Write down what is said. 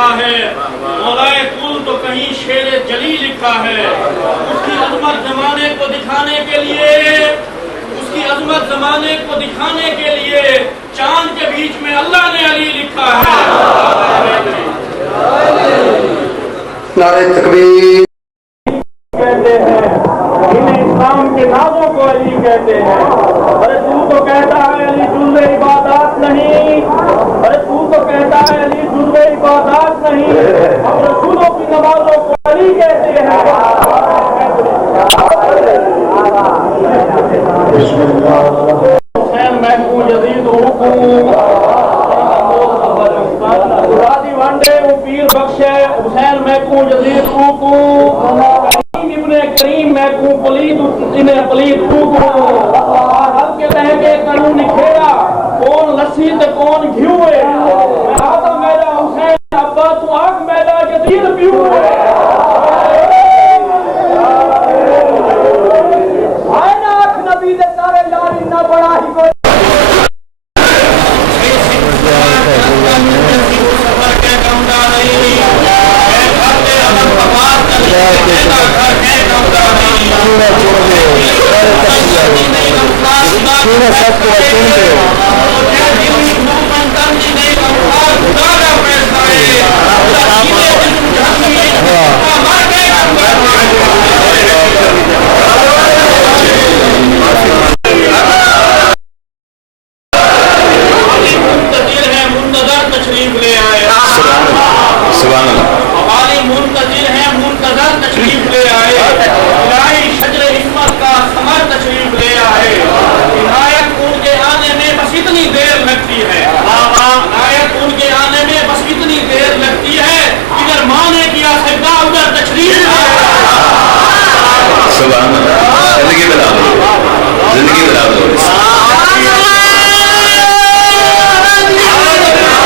لکھا ہے، مولائے کل تو کہیں شیر جلی لکھا ہے۔ اس کی عظمت زمانے کو دکھانے کے لیے، اس کی عظمت زمانے کو دکھانے کے لیے چاند کے بیچ میں اللہ نے علی لکھا ہے۔ نعرہ تکبیر کہتے ہیں انہیں اسلام کے ناموں کو علی کہتے ہیں۔ ارے تو کہتا ہے علی جزو عبادات نہیں، ارے تو کہتا ہے علی جزو عبادات نہیں، ہم رسولوں کی نمازوں کو علی کہتے ہیں۔ حسین محبوب یزید مرادی وانڈے وہ پیر بخشے حسین محبوب یزید ابن کریم محبوب پلید انہیں پلید حل کے لہنگے کروں نکھیرا کون لسی تے کون گھیوے آدھا میرا حسین ابا تو آگ میرا یزید پیوے۔ آئے نا آنکھ نبی دے تارے لاری نہ بڑا ہی کوئی ادھر ماں نے کیا سجدہ ادھر تشریف